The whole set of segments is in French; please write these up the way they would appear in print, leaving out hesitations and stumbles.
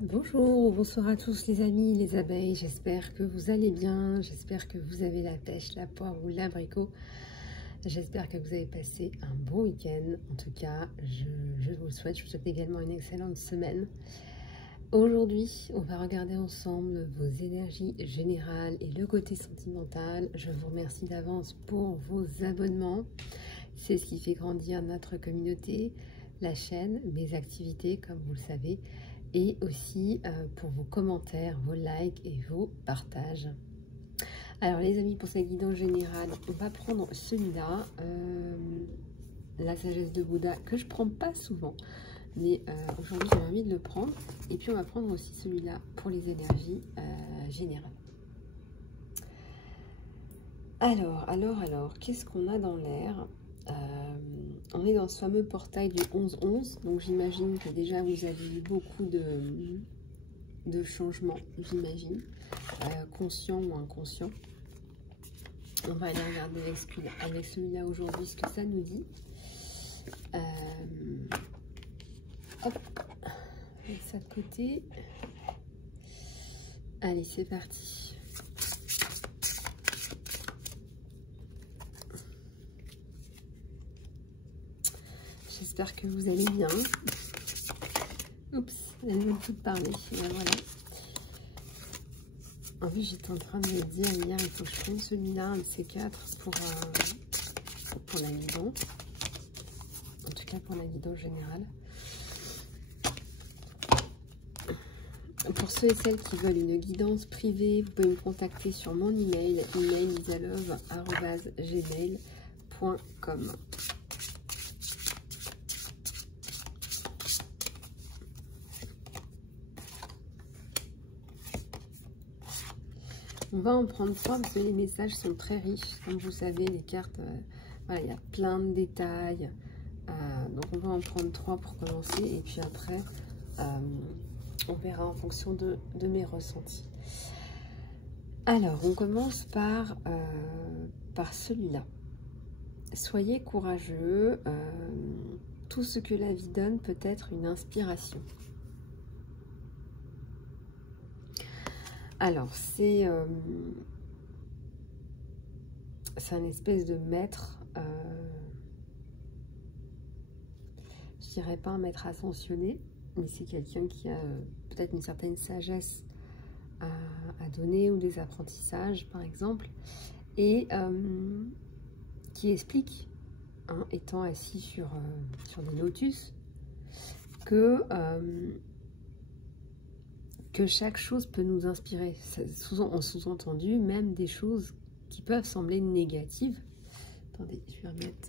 Bonjour, bonsoir à tous les amis, les abeilles, j'espère que vous allez bien, j'espère que vous avez la pêche, la poire ou l'abricot, j'espère que vous avez passé un bon week-end, en tout cas je vous le souhaite, je vous souhaite également une excellente semaine. Aujourd'hui, on va regarder ensemble vos énergies générales et le côté sentimental. Je vous remercie d'avance pour vos abonnements, c'est ce qui fait grandir notre communauté, la chaîne, mes activités comme vous le savez, et aussi pour vos commentaires, vos likes et vos partages. Alors les amis, pour cette guidance générale, on va prendre celui-là, la sagesse de Bouddha, que je prends pas souvent, mais aujourd'hui j'ai envie de le prendre. Et puis on va prendre aussi celui-là pour les énergies générales. Alors, qu'est-ce qu'on a dans l'air? On est dans ce fameux portail du 11-11, donc j'imagine que déjà vous avez eu beaucoup de changements, j'imagine, conscients ou inconscients. On va aller regarder avec celui-là aujourd'hui ce que ça nous dit. Hop, avec ça de côté. Allez, c'est parti. J'espère que vous allez bien. Oups, elles veulent toutes parler. Voilà. En fait, j'étais en train de me dire hier, il faut que je prenne celui-là, un de ces quatre, pour la guidance. En tout cas, pour la guidance générale. Pour ceux et celles qui veulent une guidance privée, vous pouvez me contacter sur mon email, lisalove@gmail.com. On va en prendre 3 parce que les messages sont très riches. Comme vous savez, les cartes, voilà, il y a plein de détails. Donc on va en prendre 3 pour commencer. Et puis après, on verra en fonction de mes ressentis. Alors, on commence par celui-là. Soyez courageux. Tout ce que la vie donne peut être une inspiration. Alors, c'est un espèce de maître, je dirais pas un maître ascensionné, mais c'est quelqu'un qui a peut-être une certaine sagesse à donner ou des apprentissages, par exemple, et qui explique, hein, étant assis sur des lotus, que chaque chose peut nous inspirer. En sous-entendu, même des choses qui peuvent sembler négatives. Attendez, je vais remettre.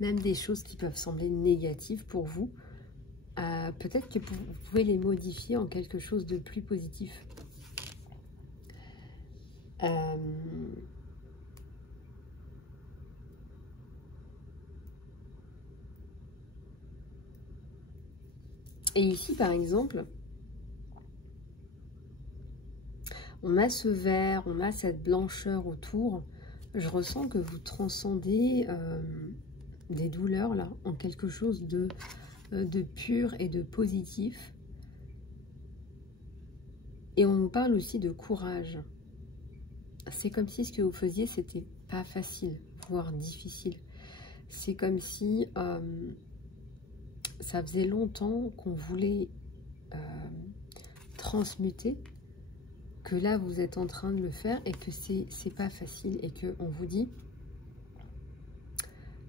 Même des choses qui peuvent sembler négatives pour vous, peut-être que vous pouvez les modifier en quelque chose de plus positif. Et ici, par exemple, on a ce vert, on a cette blancheur autour. Je ressens que vous transcendez des douleurs là en quelque chose de pur et de positif. Et on nous parle aussi de courage. C'est comme si ce que vous faisiez, c'était pas facile, voire difficile. C'est comme si ça faisait longtemps qu'on voulait transmuter, que là vous êtes en train de le faire et que c'est pas facile et que on vous dit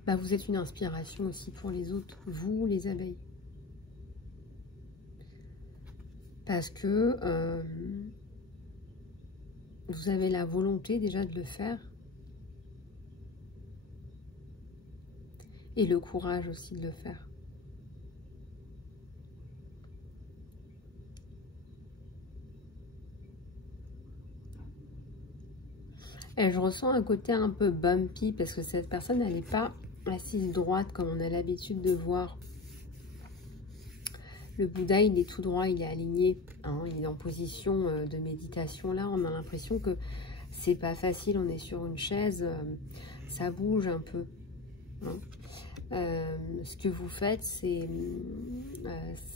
bah, vous êtes une inspiration aussi pour les autres, vous les abeilles, parce que vous avez la volonté déjà de le faire et le courage aussi de le faire. Et je ressens un côté un peu bumpy parce que cette personne, elle n'est pas assise droite comme on a l'habitude de voir. Le Bouddha, il est tout droit, il est aligné, hein, il est en position de méditation. Là, on a l'impression que c'est pas facile, on est sur une chaise, ça bouge un peu. Hein. Ce que vous faites,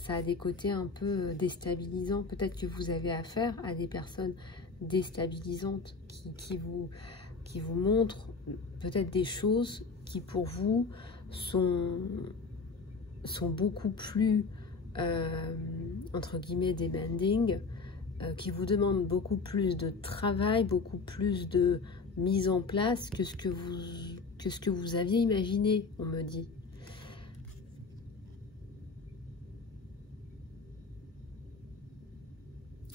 ça a des côtés un peu déstabilisants. Peut-être que vous avez affaire à des personnes déstabilisantes qui vous montrent peut-être des choses qui pour vous sont beaucoup plus entre guillemets demanding, qui vous demandent beaucoup plus de travail, beaucoup plus de mise en place que ce que vous aviez imaginé, on me dit.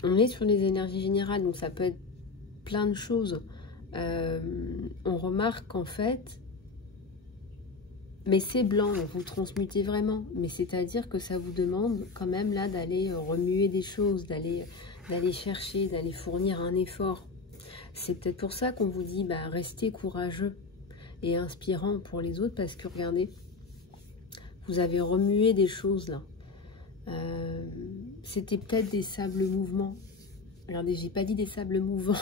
On est sur les énergies générales, donc ça peut être plein de choses. On remarque qu'en fait, mais c'est blanc, vous transmutez vraiment, mais c'est-à-dire que ça vous demande quand même là d'aller remuer des choses, d'aller chercher, d'aller fournir un effort. C'est peut-être pour ça qu'on vous dit, bah, restez courageux et inspirant pour les autres, parce que regardez, vous avez remué des choses là. C'était peut-être des sables mouvants. Regardez, j'ai pas dit des sables mouvants,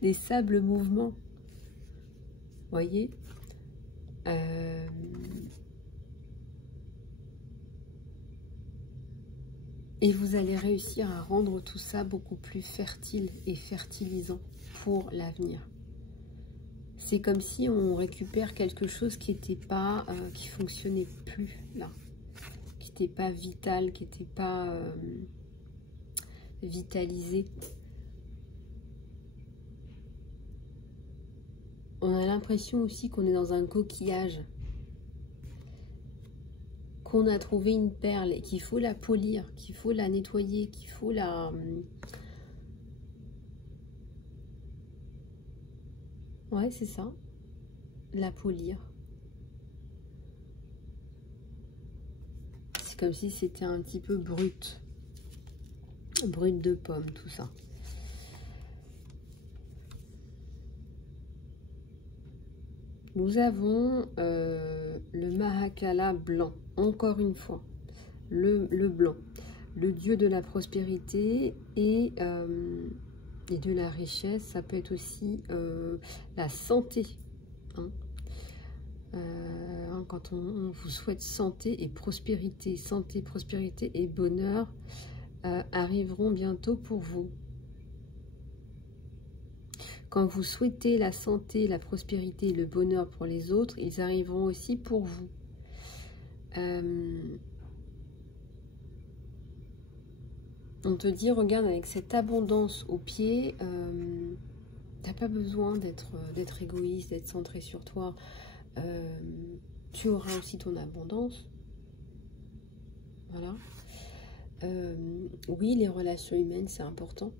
des sables mouvements. Voyez, et vous allez réussir à rendre tout ça beaucoup plus fertile et fertilisant pour l'avenir. C'est comme si on récupère quelque chose qui n'était pas, qui fonctionnait plus là, qui n'était pas vital, qui n'était pas vitalisé. On a l'impression aussi qu'on est dans un coquillage, qu'on a trouvé une perle et qu'il faut la polir, qu'il faut la nettoyer, qu'il faut la... Ouais, c'est ça, la polir. C'est comme si c'était un petit peu brut de pomme, tout ça. Nous avons le Mahakala blanc, encore une fois, le blanc, le dieu de la prospérité et de la richesse. Ça peut être aussi la santé. Hein. Quand on vous souhaite santé et prospérité, et bonheur arriveront bientôt pour vous. Quand vous souhaitez la santé, la prospérité et le bonheur pour les autres, ils arriveront aussi pour vous. On te dit, regarde, avec cette abondance au pied, t'as pas besoin d'être égoïste, d'être centré sur toi. Tu auras aussi ton abondance. Voilà. Oui, les relations humaines, c'est important.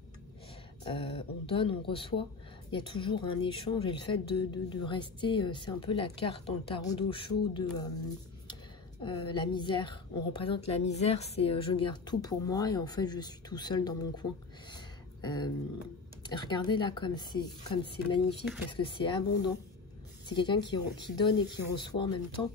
On donne, on reçoit. Il y a toujours un échange, et le fait de rester, c'est un peu la carte dans le tarot d'Osho de la misère. On représente la misère, c'est je garde tout pour moi et en fait je suis tout seul dans mon coin. Regardez là comme c'est magnifique, parce que c'est abondant. C'est quelqu'un qui donne et qui reçoit en même temps.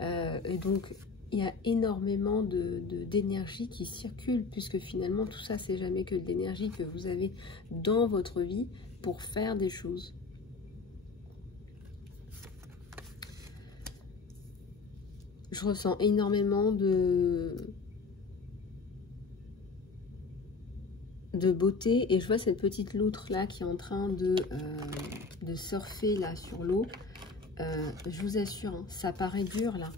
Et donc il y a énormément d'énergie qui circule, puisque finalement tout ça c'est jamais que de l'énergie que vous avez dans votre vie pour faire des choses. Je ressens énormément de beauté, et je vois cette petite loutre là qui est en train de surfer là sur l'eau. Je vous assure, hein, ça paraît dur là,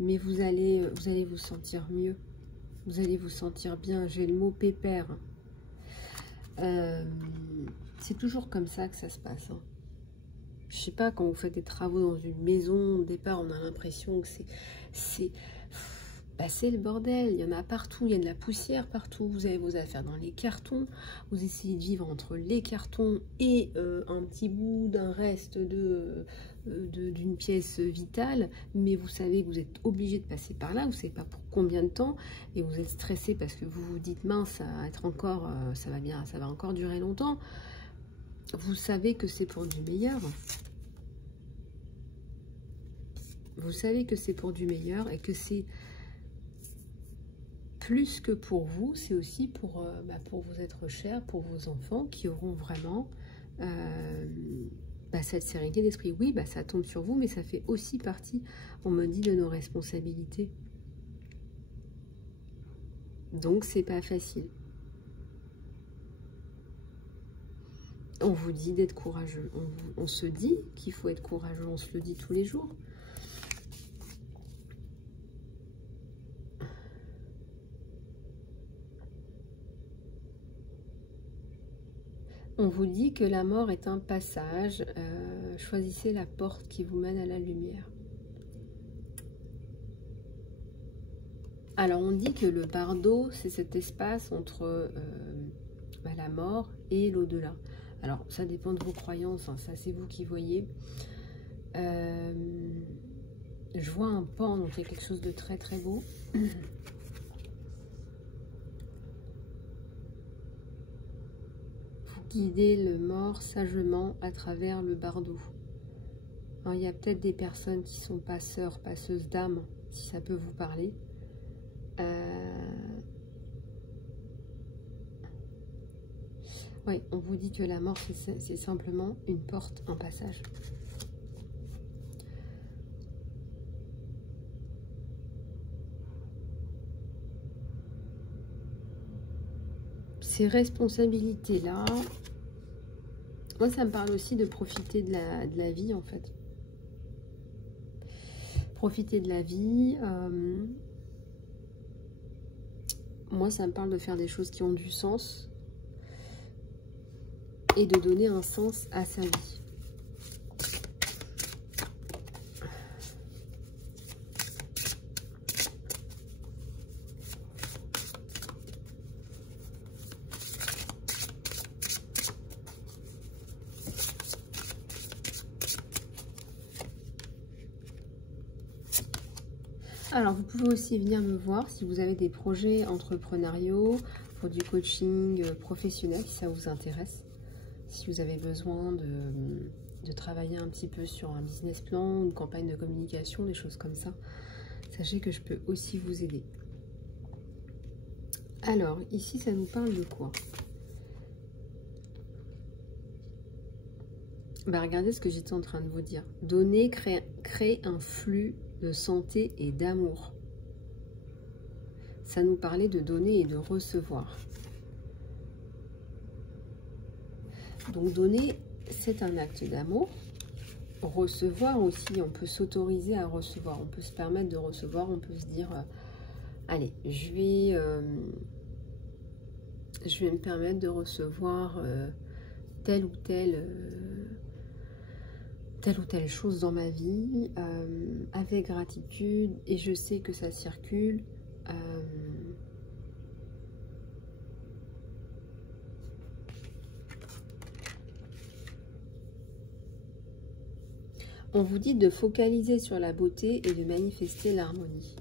mais vous allez vous sentir mieux, vous allez vous sentir bien. J'ai le mot pépère. C'est toujours comme ça que ça se passe. Hein. Je sais pas, quand vous faites des travaux dans une maison, au départ on a l'impression que c'est le bordel, il y en a partout, il y a de la poussière partout, vous avez vos affaires dans les cartons, vous essayez de vivre entre les cartons et un petit bout d'un reste d'une pièce vitale, mais vous savez que vous êtes obligé de passer par là, vous savez pas pour combien de temps, et vous êtes stressé parce que vous vous dites mince, ça va être encore, ça va encore durer longtemps. Vous savez que c'est pour du meilleur. Vous savez que c'est pour du meilleur et que c'est plus que pour vous, c'est aussi pour vous être cher, pour vos enfants qui auront vraiment cette sérénité d'esprit. Oui, ça tombe sur vous, mais ça fait aussi partie, on me dit, de nos responsabilités. Donc, c'est pas facile. On vous dit d'être courageux. On se dit qu'il faut être courageux. On se le dit tous les jours. On vous dit que la mort est un passage. Choisissez la porte qui vous mène à la lumière. Alors, on dit que le bardeau, c'est cet espace entre la mort et l'au-delà. Alors, ça dépend de vos croyances, hein, ça c'est vous qui voyez. Je vois un pan, donc il y a quelque chose de très très beau. Vous guidez le mort sagement à travers le bardeau. Alors, il y a peut-être des personnes qui sont passeurs, passeuses d'âme, si ça peut vous parler. Oui, on vous dit que la mort, c'est simplement une porte, un passage. Ces responsabilités-là, moi, ça me parle aussi de profiter de la vie, en fait. Profiter de la vie. Moi, ça me parle de faire des choses qui ont du sens et de donner un sens à sa vie. Alors, vous pouvez aussi venir me voir si vous avez des projets entrepreneuriaux pour du coaching professionnel, si ça vous intéresse. Si vous avez besoin de travailler un petit peu sur un business plan, une campagne de communication, des choses comme ça, sachez que je peux aussi vous aider. Alors, ici, ça nous parle de quoi? Bah, regardez ce que j'étais en train de vous dire. Donner, créer un flux de santé et d'amour. Ça nous parlait de donner et de recevoir. Donc donner, c'est un acte d'amour. Recevoir aussi, on peut s'autoriser à recevoir. On peut se permettre de recevoir, on peut se dire, allez, je vais me permettre de recevoir telle ou telle chose dans ma vie avec gratitude, et je sais que ça circule. On vous dit de focaliser sur la beauté et de manifester l'harmonie.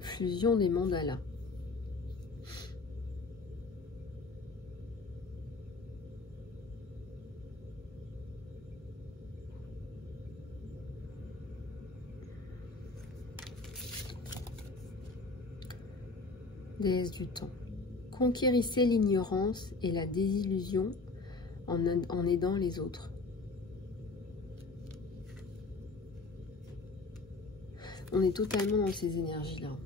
Fusion des mandalas. Déesse du temps. Conquérissez l'ignorance et la désillusion en aidant les autres. On est totalement dans ces énergies-là.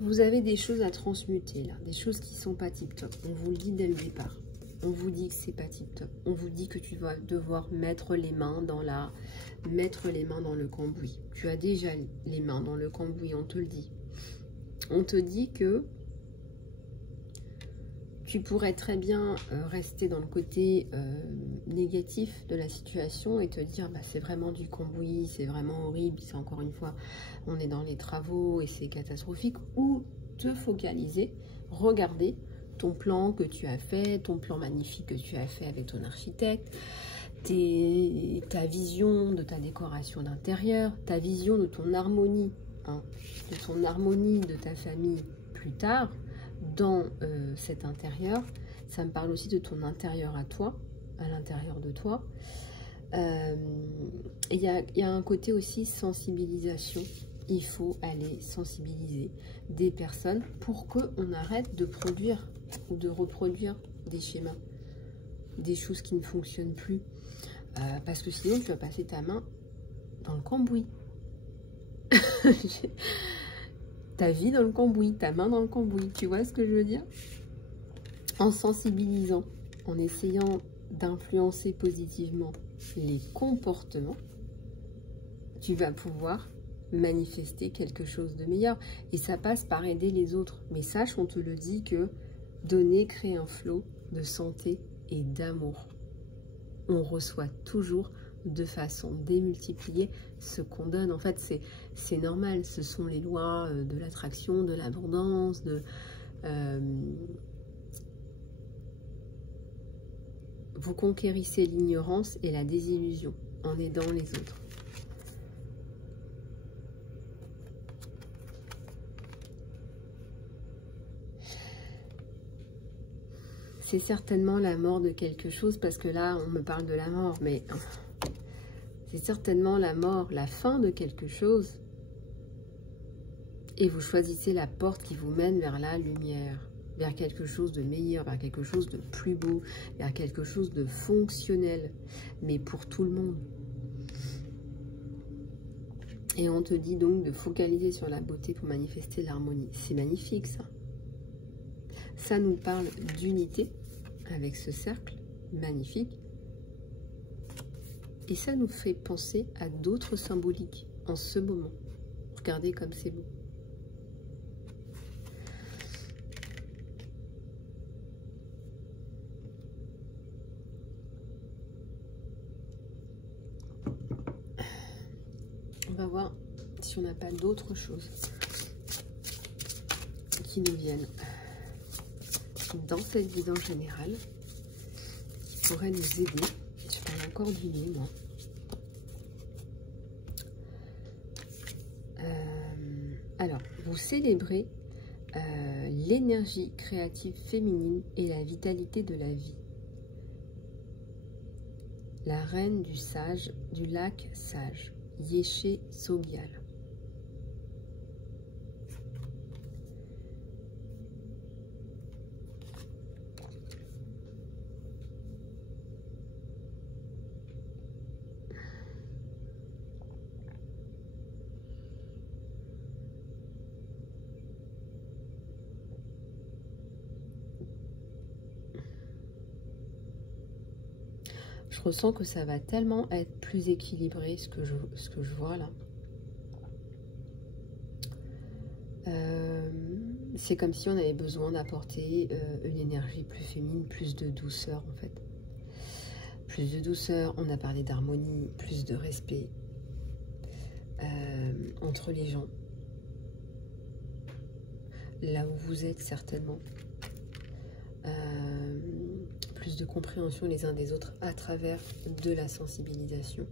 Vous avez des choses à transmuter, là, des choses qui ne sont pas tip-top. On vous le dit dès le départ. On vous dit que c'est pas tip-top. On vous dit que tu vas devoir mettre les mains dans le cambouis. Tu as déjà les mains dans le cambouis, on te le dit. On te dit que tu pourrais très bien rester dans le côté négatif de la situation et te dire bah, c'est vraiment du cambouis, c'est vraiment horrible, c'est encore une fois, on est dans les travaux et c'est catastrophique, ou te focaliser, regarder ton plan que tu as fait, ton plan magnifique que tu as fait avec ton architecte, ta vision de ta décoration d'intérieur, ta vision de ton harmonie, hein, de ta famille plus tard, dans cet intérieur. Ça me parle aussi de ton intérieur à toi, à l'intérieur de toi. Il y a un côté aussi sensibilisation. Il faut aller sensibiliser des personnes pour qu'on arrête de produire ou de reproduire des schémas. des choses qui ne fonctionnent plus. Parce que sinon, tu vas passer ta main dans le cambouis. Ta vie dans le cambouis, ta main dans le cambouis. Tu vois ce que je veux dire? En sensibilisant, en essayant d'influencer positivement les comportements, tu vas pouvoir manifester quelque chose de meilleur. Et ça passe par aider les autres. Mais sache, on te le dit, que donner crée un flot de santé et d'amour. On reçoit toujours de façon démultipliée ce qu'on donne. En fait, c'est normal. Ce sont les lois de l'attraction, de l'abondance, vous conquérissez l'ignorance et la désillusion en aidant les autres. C'est certainement la mort de quelque chose, parce que là, on me parle de la mort, mais c'est certainement la mort, la fin de quelque chose. Et vous choisissez la porte qui vous mène vers la lumière, vers quelque chose de meilleur, vers quelque chose de plus beau, vers quelque chose de fonctionnel, mais pour tout le monde. Et on te dit donc de focaliser sur la beauté pour manifester l'harmonie. C'est magnifique, ça. Ça nous parle d'unité avec ce cercle magnifique. Et ça nous fait penser à d'autres symboliques en ce moment. Regardez comme c'est beau. On va voir si on n'a pas d'autres choses qui nous viennent dans cette guidance générale qui pourrait nous aider. Je parle encore du nez, moi. Alors, vous célébrez l'énergie créative féminine et la vitalité de la vie. La reine du sage, du lac sage, Yeshe Tsogyal. Je ressens que ça va tellement être plus équilibré, ce que je vois là. C'est comme si on avait besoin d'apporter une énergie plus féminine, plus de douceur en fait. Plus de douceur, on a parlé d'harmonie, plus de respect entre les gens. Là où vous êtes certainement. Plus de compréhension les uns des autres à travers de la sensibilisation,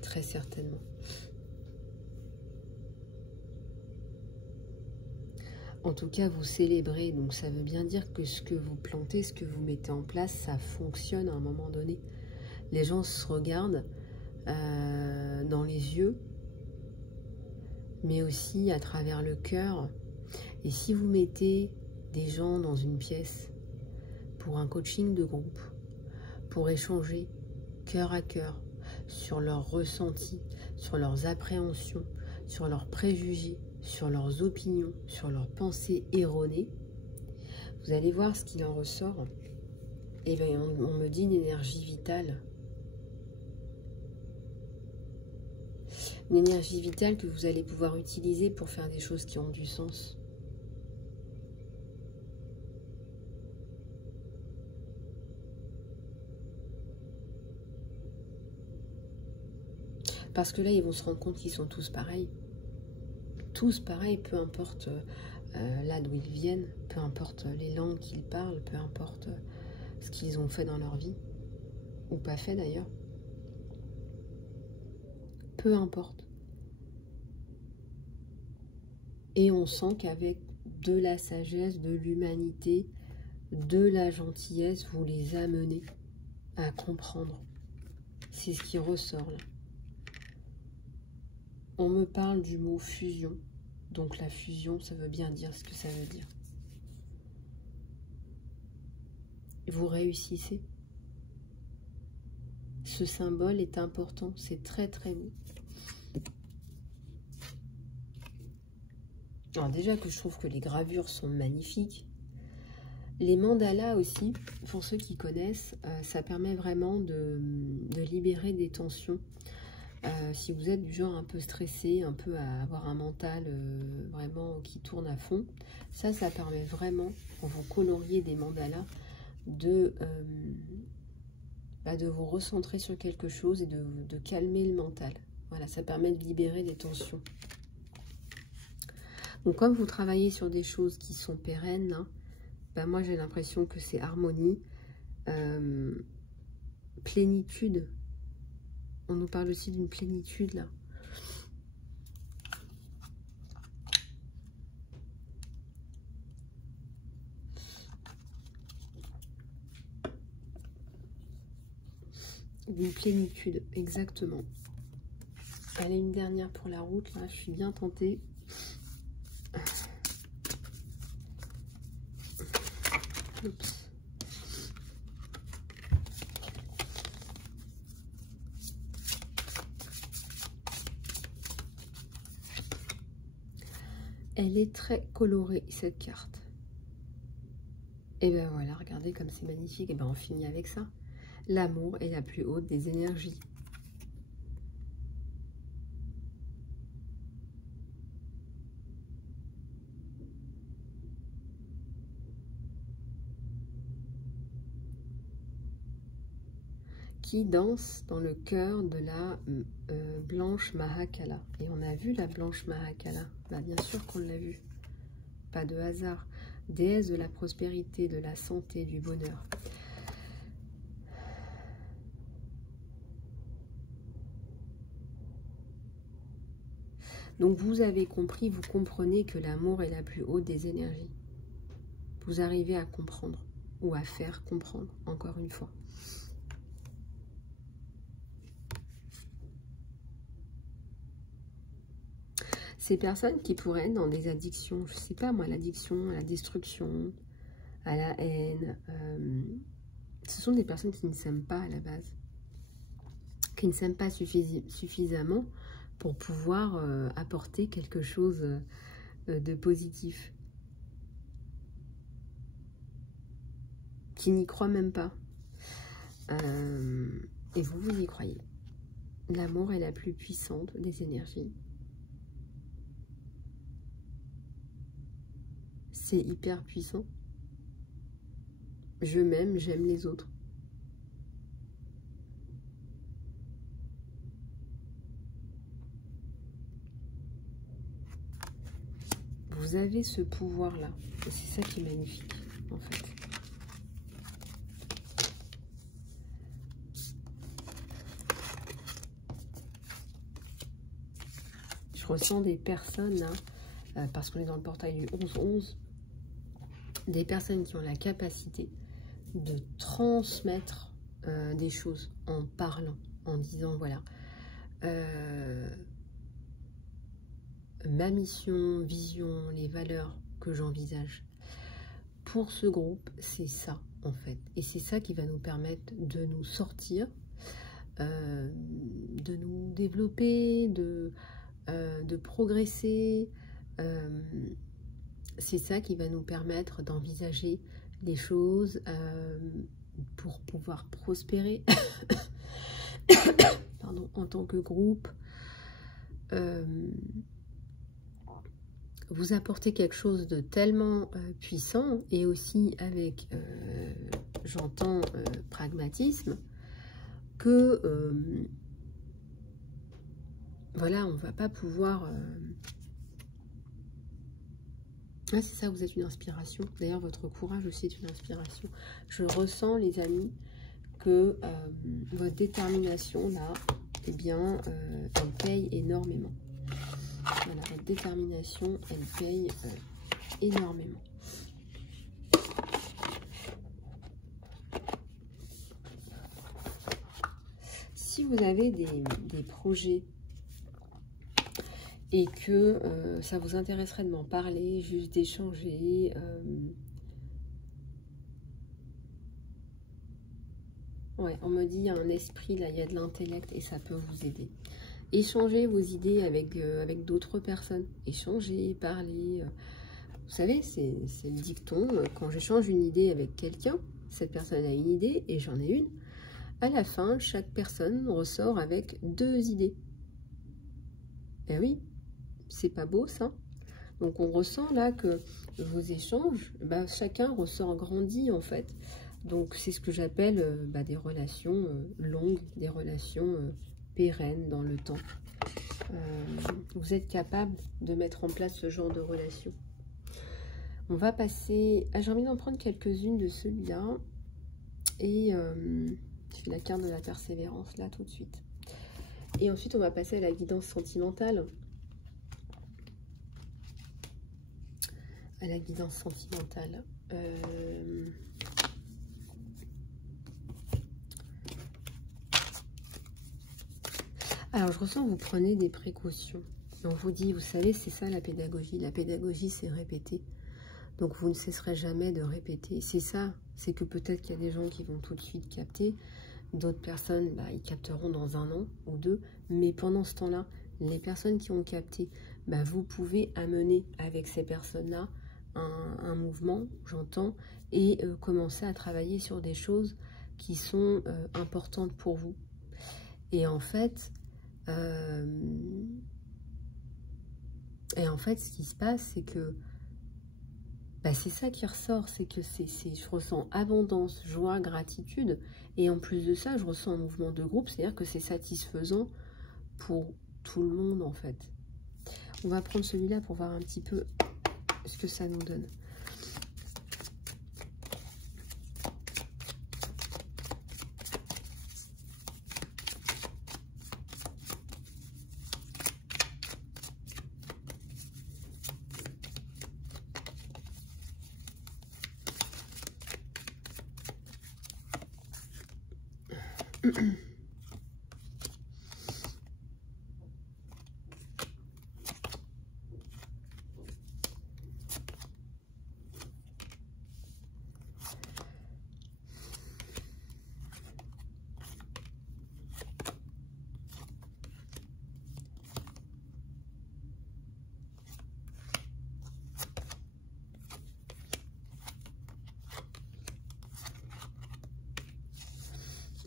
très certainement. En tout cas, vous célébrez, donc ça veut bien dire que ce que vous plantez, ce que vous mettez en place, ça fonctionne à un moment donné. Les gens se regardent dans les yeux, mais aussi à travers le cœur. Et si vous mettez des gens dans une pièce, pour un coaching de groupe, pour échanger cœur à cœur sur leurs ressentis, sur leurs appréhensions, sur leurs préjugés, sur leurs opinions, sur leurs pensées erronées, vous allez voir ce qu'il en ressort. Et bien, on me dit une énergie vitale. Une énergie vitale que vous allez pouvoir utiliser pour faire des choses qui ont du sens. Parce que là, ils vont se rendre compte qu'ils sont tous pareils. Tous pareils, peu importe là d'où ils viennent, peu importe les langues qu'ils parlent, peu importe ce qu'ils ont fait dans leur vie, ou pas fait d'ailleurs. Peu importe. Et on sent qu'avec de la sagesse, de l'humanité, de la gentillesse, vous les amenez à comprendre. C'est ce qui ressort là. On me parle du mot fusion. Donc la fusion, ça veut bien dire ce que ça veut dire. Vous réussissez. Ce symbole est important, c'est très très beau. Alors déjà que je trouve que les gravures sont magnifiques. Les mandalas aussi, pour ceux qui connaissent, ça permet vraiment de libérer des tensions. Si vous êtes du genre un peu stressé, un peu à avoir un mental vraiment qui tourne à fond, ça permet vraiment, quand vous coloriez des mandalas, de vous recentrer sur quelque chose et de calmer le mental. Voilà, ça permet de libérer des tensions. Donc comme vous travaillez sur des choses qui sont pérennes, hein, moi j'ai l'impression que c'est harmonie, plénitude. On nous parle aussi d'une plénitude là. D'une plénitude, exactement. Allez, une dernière pour la route, là, je suis bien tentée. Oups. Elle est très colorée, cette carte. Et ben voilà, regardez comme c'est magnifique. Et ben on finit avec ça. L'amour est la plus haute des énergies. Qui danse dans le cœur de la blanche Mahakala. Et on a vu la blanche Mahakala. Bah, bien sûr qu'on l'a vu. Pas de hasard. Déesse de la prospérité, de la santé, du bonheur. Donc vous avez compris, vous comprenez que l'amour est la plus haute des énergies. Vous arrivez à comprendre ou à faire comprendre, encore une fois. Ces personnes qui pourraient être dans des addictions, je ne sais pas moi, l'addiction à la destruction, à la haine, ce sont des personnes qui ne s'aiment pas à la base, qui ne s'aiment pas suffisamment pour pouvoir apporter quelque chose de positif, qui n'y croient même pas. Et vous y croyez. L'amour est la plus puissante des énergies. C'est hyper puissant. Je m'aime, j'aime les autres. Vous avez ce pouvoir-là. Et c'est ça qui est magnifique, en fait. Je ressens des personnes, hein, parce qu'on est dans le portail du 11-11, des personnes qui ont la capacité de transmettre des choses en parlant, en disant, voilà, ma mission, vision, les valeurs que j'envisage pour ce groupe, c'est ça en fait. Et c'est ça qui va nous permettre de nous sortir, de nous développer, de progresser. C'est ça qui va nous permettre d'envisager les choses pour pouvoir prospérer pardon, en tant que groupe. Vous apportez quelque chose de tellement puissant et aussi avec, j'entends, pragmatisme, que voilà, on ne va pas pouvoir... Ah, c'est ça, vous êtes une inspiration. D'ailleurs, votre courage aussi est une inspiration. Je ressens, les amis, que votre détermination, là, eh bien, elle paye énormément. Voilà, votre détermination, elle paye énormément. Si vous avez des projets et que ça vous intéresserait de m'en parler, juste d'échanger, Ouais, on me dit il y a un esprit, là, il y a de l'intellect et ça peut vous aider. Échangez vos idées avec d'autres personnes. Échangez, parlez. Vous savez, c'est le dicton. Quand j'échange une idée avec quelqu'un, cette personne a une idée et j'en ai une. À la fin, chaque personne ressort avec 2 idées. Ben oui, c'est pas beau ça. Donc on ressent là que vos échanges, ben, chacun ressort grandi en fait. Donc c'est ce que j'appelle des relations longues, des relations pérennes dans le temps. Vous êtes capable de mettre en place ce genre de relation. On va passer... Ah, j'ai envie d'en prendre quelques-unes de celui-là. Et je fais la carte de la persévérance là tout de suite. Et ensuite on va passer à la guidance sentimentale. À la guidance sentimentale. Alors je ressens que vous prenez des précautions. On vous dit, vous savez, c'est ça la pédagogie. La pédagogie, c'est répéter. Donc vous ne cesserez jamais de répéter. C'est ça, c'est que peut-être qu'il y a des gens qui vont tout de suite capter. D'autres personnes, ils capteront dans 1 an ou 2. Mais pendant ce temps-là, les personnes qui ont capté, vous pouvez amener avec ces personnes-là un mouvement, j'entends, et commencer à travailler sur des choses qui sont importantes pour vous. Et en fait, ce qui se passe, c'est que c'est ça qui ressort, c'est que je ressens abondance, joie, gratitude, et en plus de ça, je ressens un mouvement de groupe, c'est-à-dire que c'est satisfaisant pour tout le monde en fait. On va prendre celui-là pour voir un petit peu ce que ça nous donne.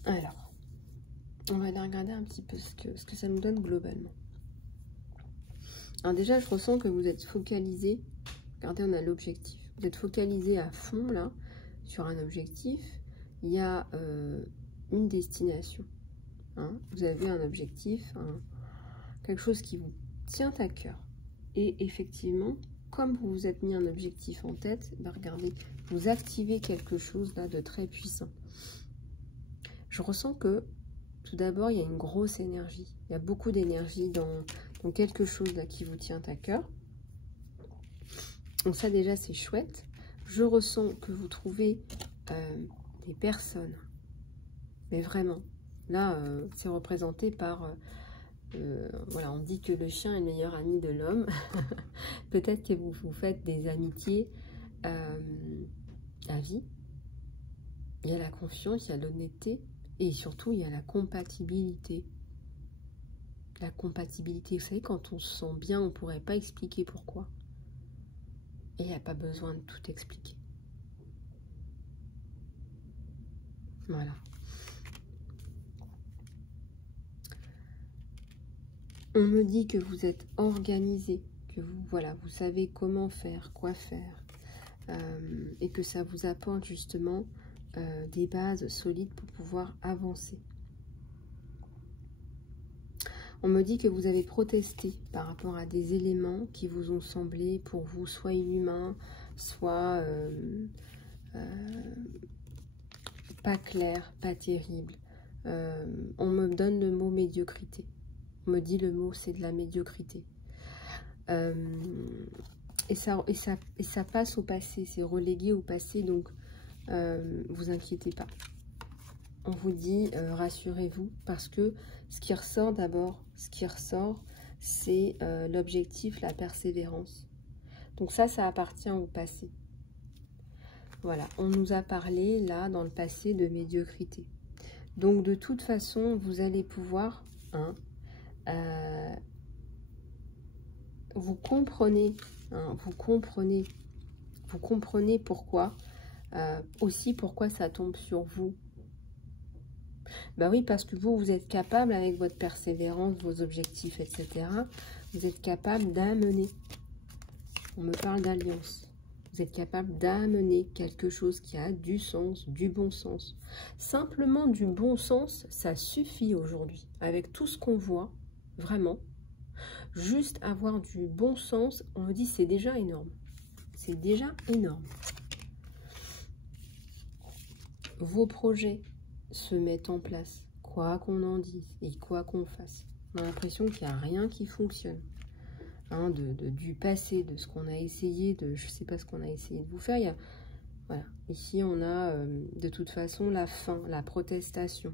Alors, on va aller regarder un petit peu ce que ça nous donne globalement. Alors déjà, je ressens que vous êtes focalisé. Regardez, on a l'objectif. Vous êtes focalisé à fond, là, sur un objectif. Il y a une destination. Hein. Vous avez un objectif, quelque chose qui vous tient à cœur. Et effectivement, comme vous vous êtes mis un objectif en tête, regardez, vous activez quelque chose là de très puissant. Je ressens que, tout d'abord, il y a une grosse énergie. Il y a beaucoup d'énergie dans quelque chose là qui vous tient à cœur. Donc ça, déjà, c'est chouette. Je ressens que vous trouvez des personnes. Mais vraiment, là, c'est représenté par... voilà, on dit que le chien est le meilleur ami de l'homme. Peut-être que vous faites des amitiés à vie. Il y a la confiance, il y a l'honnêteté. Et surtout, il y a la compatibilité. La compatibilité, vous savez, quand on se sent bien, on ne pourrait pas expliquer pourquoi. Et il n'y a pas besoin de tout expliquer. Voilà. On me dit que vous êtes organisé, que vous savez comment faire, quoi faire. Et que ça vous apporte justement des bases solides pour pouvoir avancer. On me dit que vous avez protesté par rapport à des éléments qui vous ont semblé pour vous soit inhumains, soit pas clairs, pas terribles. On me donne le mot médiocrité. On me dit le mot c'est de la médiocrité. Et ça passe au passé, c'est relégué au passé, donc vous inquiétez pas. On vous dit, rassurez-vous, parce que ce qui ressort d'abord, c'est l'objectif, la persévérance. Donc ça appartient au passé. Voilà, on nous a parlé, là, dans le passé, de médiocrité. Donc, de toute façon, vous allez pouvoir, hein, vous comprenez, hein, vous comprenez pourquoi, aussi pourquoi ça tombe sur vous. Bah oui, parce que vous êtes capable, avec votre persévérance, vos objectifs, etc., vous êtes capable d'amener, on me parle d'alliance, vous êtes capable d'amener quelque chose qui a du sens, du bon sens. Simplement du bon sens, ça suffit aujourd'hui. Avec tout ce qu'on voit, vraiment, juste avoir du bon sens, on me dit c'est déjà énorme. C'est déjà énorme. Vos projets se mettent en place, quoi qu'on en dise et quoi qu'on fasse. On a l'impression qu'il n'y a rien qui fonctionne. Hein, du passé, de ce qu'on a essayé, je ne sais pas ce qu'on a essayé de vous faire. Voilà. Ici, on a de toute façon la fin, la protestation.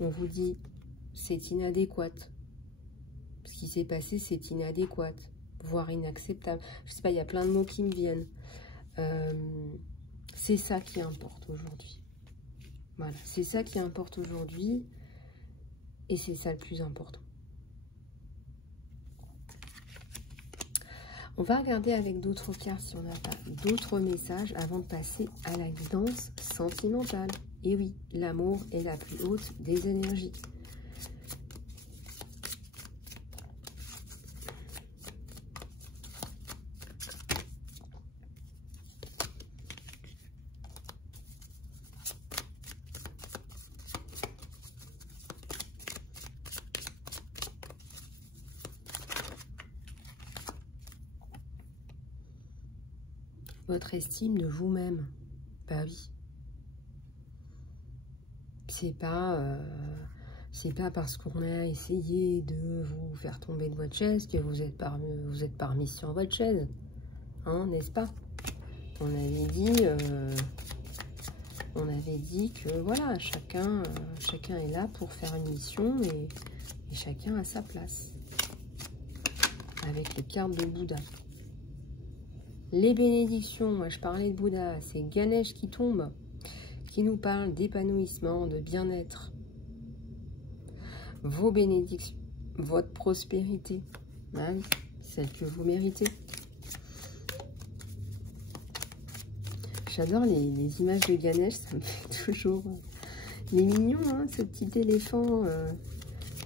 On vous dit, c'est inadéquat. Ce qui s'est passé, c'est inadéquat, voire inacceptable. Je ne sais pas, il y a plein de mots qui me viennent. C'est ça qui importe aujourd'hui. Voilà, c'est ça qui importe aujourd'hui. Et c'est ça le plus important. On va regarder avec d'autres cartes si on n'a pas d'autres messages avant de passer à la guidance sentimentale. Et oui, l'amour est la plus haute des énergies. Votre estime de vous-même, bah oui. C'est pas parce qu'on a essayé de vous faire tomber de votre chaise que vous êtes pas remis sur votre chaise, hein, n'est-ce pas? On avait dit que voilà, chacun est là pour faire une mission et chacun a sa place. Avec les cartes de Bouddha. Les bénédictions, moi je parlais de Bouddha, c'est Ganesh qui tombe, qui nous parle d'épanouissement, de bien-être. Vos bénédictions, votre prospérité, hein, celle que vous méritez. J'adore les images de Ganesh, ça me fait toujours... Il est mignon, hein, ce petit éléphant,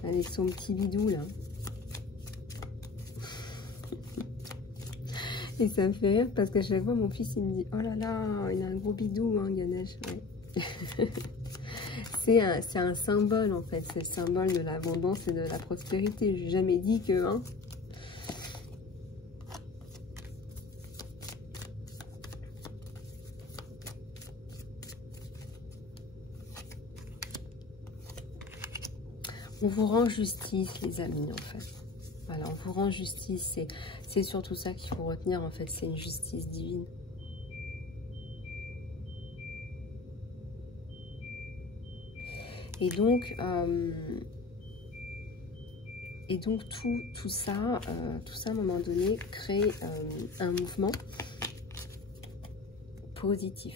avec son petit bidou là. Et ça me fait rire parce qu'à chaque fois, mon fils, il me dit « Oh là là, il a un gros bidou, hein, Ganesh. Ouais. » C'est un symbole, en fait. C'est le symbole de l'abondance et de la prospérité. Je n'ai jamais dit que... Hein, on vous rend justice, les amis, en fait. Voilà, on vous rend justice. C'est surtout ça qu'il faut retenir, en fait. C'est une justice divine. Et donc tout ça, à un moment donné, crée un mouvement positif.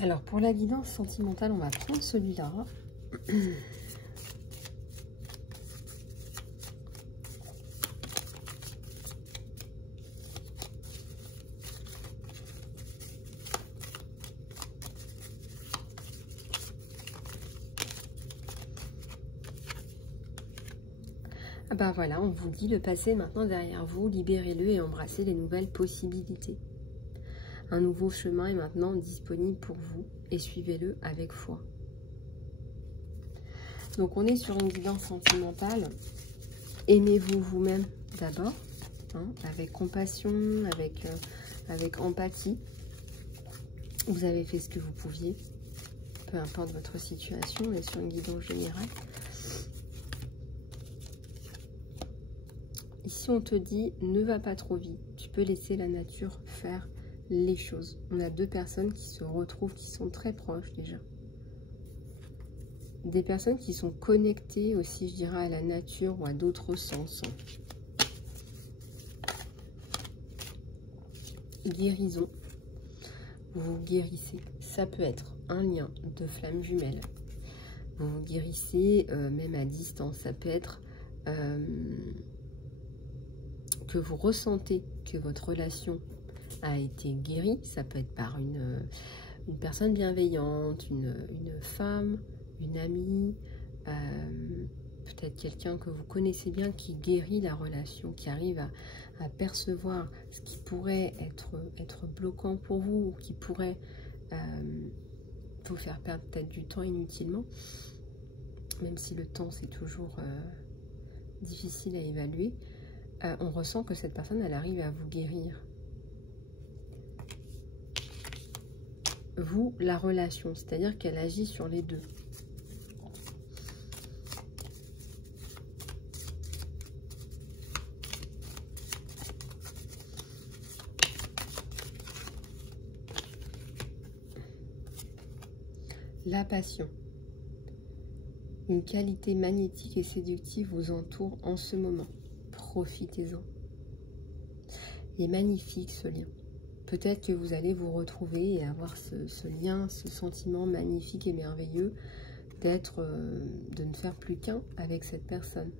Alors, pour la guidance sentimentale, on va prendre celui-là. Ah bah voilà, on vous dit le passé maintenant derrière vous, libérez-le et embrassez les nouvelles possibilités. Un nouveau chemin est maintenant disponible pour vous et suivez-le avec foi. Donc on est sur une guidance sentimentale. Aimez-vous vous-même d'abord, hein, avec compassion, avec empathie. Vous avez fait ce que vous pouviez, peu importe votre situation, on est sur une guidance générale. Ici on te dit, ne va pas trop vite, tu peux laisser la nature faire les choses. On a deux personnes qui se retrouvent, qui sont très proches déjà. Des personnes qui sont connectées aussi, je dirais, à la nature ou à d'autres sens. guérison. Vous vous guérissez. Ça peut être un lien de flamme jumelle. Vous vous guérissez même à distance. Ça peut être que vous ressentez que votre relation a été guérie. Ça peut être par une personne bienveillante, une femme, une amie, peut-être quelqu'un que vous connaissez bien qui guérit la relation, qui arrive à percevoir ce qui pourrait être bloquant pour vous ou qui pourrait vous faire perdre peut-être du temps inutilement, même si le temps c'est toujours difficile à évaluer. On ressent que cette personne, elle arrive à vous guérir. Vous, la relation, c'est-à-dire qu'elle agit sur les deux. La passion. Une qualité magnétique et séductive vous entoure en ce moment. Profitez-en. Il est magnifique ce lien. Peut-être que vous allez vous retrouver et avoir ce lien, ce sentiment magnifique et merveilleux de ne faire plus qu'un avec cette personne.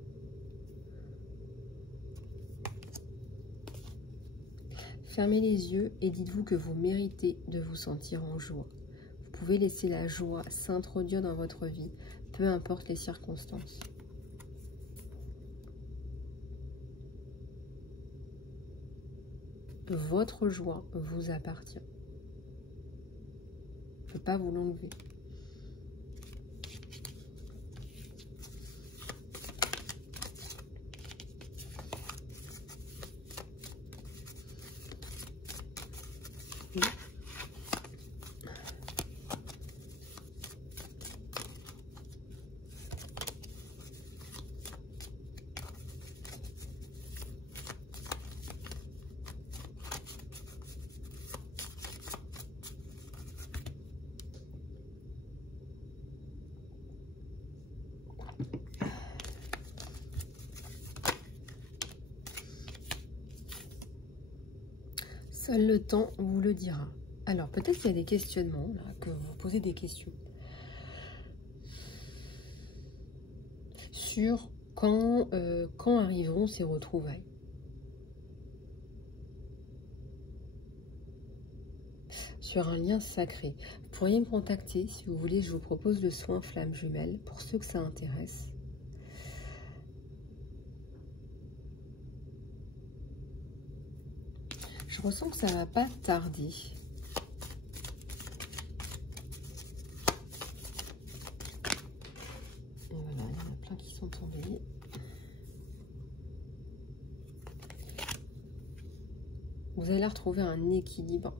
Fermez les yeux et dites-vous que vous méritez de vous sentir en joie. Vous pouvez laisser la joie s'introduire dans votre vie, peu importe les circonstances. Votre joie vous appartient. Je ne peux pas vous l'enlever. Seul le temps vous le dira. Alors, peut-être qu'il y a des questionnements, là, que vous posez des questions sur quand arriveront ces retrouvailles. Sur un lien sacré. Vous pourriez me contacter si vous voulez, je vous propose le soin flamme jumelle pour ceux que ça intéresse. Je ressens que ça ne va pas tarder. Et voilà, il y en a plein qui sont tombés. Vous allez retrouver un équilibre.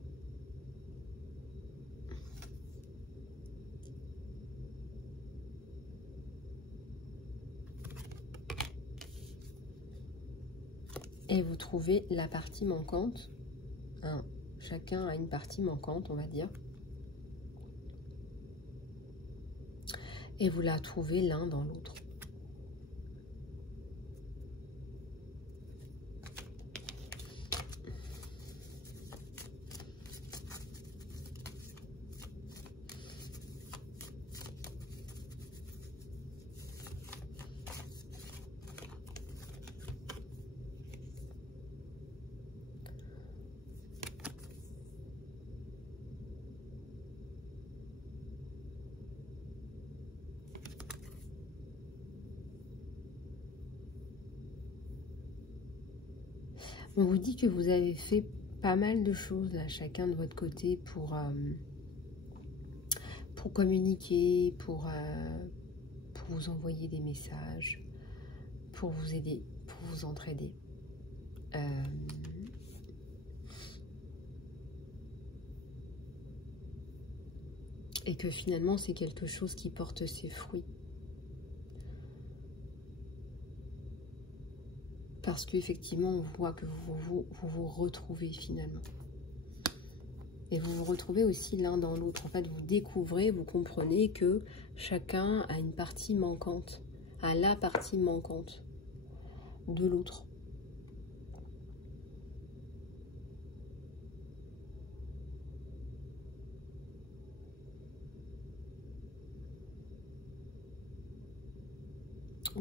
Et vous trouvez la partie manquante. Chacun a une partie manquante, on va dire. Et vous la trouvez l'un dans l'autre. On vous dit que vous avez fait pas mal de choses à chacun de votre côté pour communiquer, pour vous envoyer des messages, pour vous aider, pour vous entraider. Et que finalement c'est quelque chose qui porte ses fruits. Parce qu'effectivement, on voit que vous vous retrouvez finalement. Et vous vous retrouvez aussi l'un dans l'autre. En fait, vous découvrez, vous comprenez que chacun a une partie manquante, a la partie manquante de l'autre.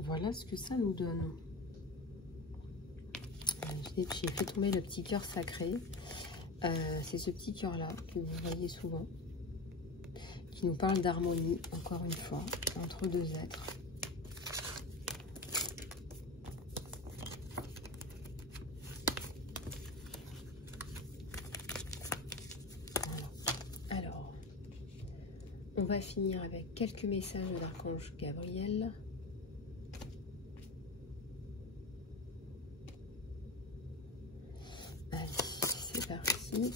Voilà ce que ça nous donne. J'ai fait tomber le petit cœur sacré. C'est ce petit cœur là que vous voyez souvent, qui nous parle d'harmonie, encore une fois, entre deux êtres. Voilà. Alors, on va finir avec quelques messages de l'archange Gabriel. Allez, c'est parti.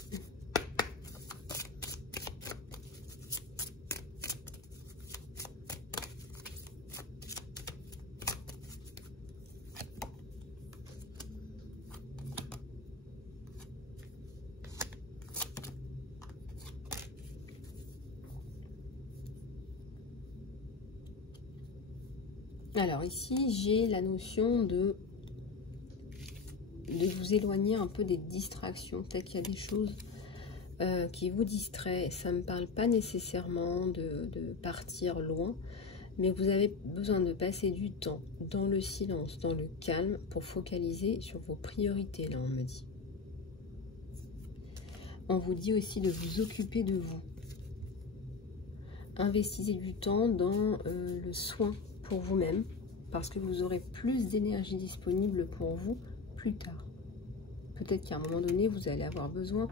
Alors ici, j'ai la notion de vous éloigner un peu des distractions. Peut-être qu'il y a des choses qui vous distraient. Ça ne me parle pas nécessairement de partir loin, mais vous avez besoin de passer du temps dans le silence, dans le calme, pour focaliser sur vos priorités, là on me dit. On vous dit aussi de vous occuper de vous. Investissez du temps dans le soin pour vous-même, parce que vous aurez plus d'énergie disponible pour vous plus tard. Peut-être qu'à un moment donné, vous allez avoir besoin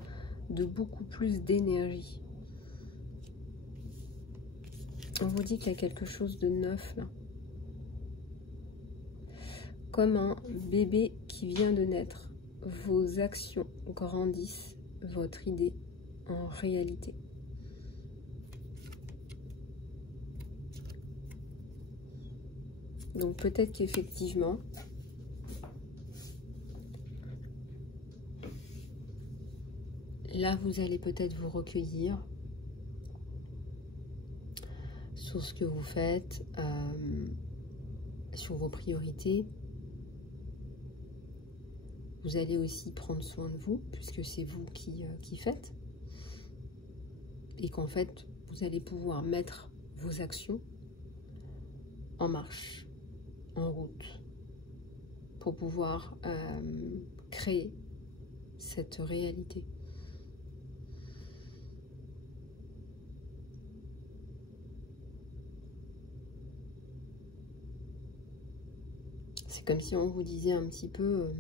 de beaucoup plus d'énergie. On vous dit qu'il y a quelque chose de neuf là. Comme un bébé qui vient de naître, vos actions grandissent votre idée en réalité. Donc peut-être qu'effectivement, là vous allez peut-être vous recueillir sur ce que vous faites, sur vos priorités. Vous allez aussi prendre soin de vous, puisque c'est vous qui faites. Et qu'en fait, vous allez pouvoir mettre vos actions en marche, en route, pour pouvoir créer cette réalité. C'est comme si on vous disait un petit peu,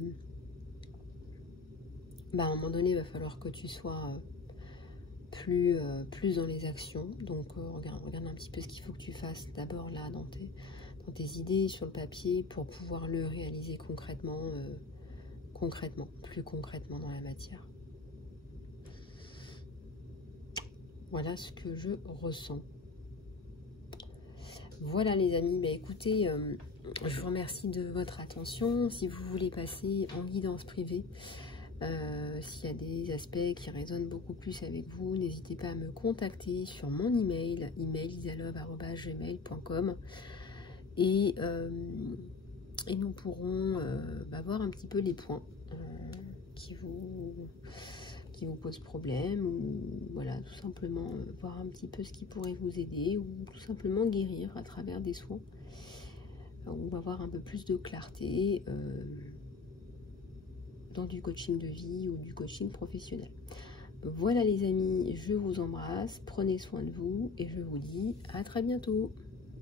à un moment donné, il va falloir que tu sois plus dans les actions. Donc regarde un petit peu ce qu'il faut que tu fasses d'abord là dans tes idées, sur le papier, pour pouvoir le réaliser concrètement, plus concrètement dans la matière. Voilà ce que je ressens. Voilà les amis, écoutez, je vous remercie de votre attention. Si vous voulez passer en guidance privée, s'il y a des aspects qui résonnent beaucoup plus avec vous, n'hésitez pas à me contacter sur mon email isalove@gmail.com, et nous pourrons voir un petit peu les points qui vous posent problème, ou voilà, tout simplement voir un petit peu ce qui pourrait vous aider, ou tout simplement guérir à travers des soins, ou avoir un peu plus de clarté dans du coaching de vie ou du coaching professionnel. Voilà les amis, je vous embrasse, prenez soin de vous et je vous dis à très bientôt.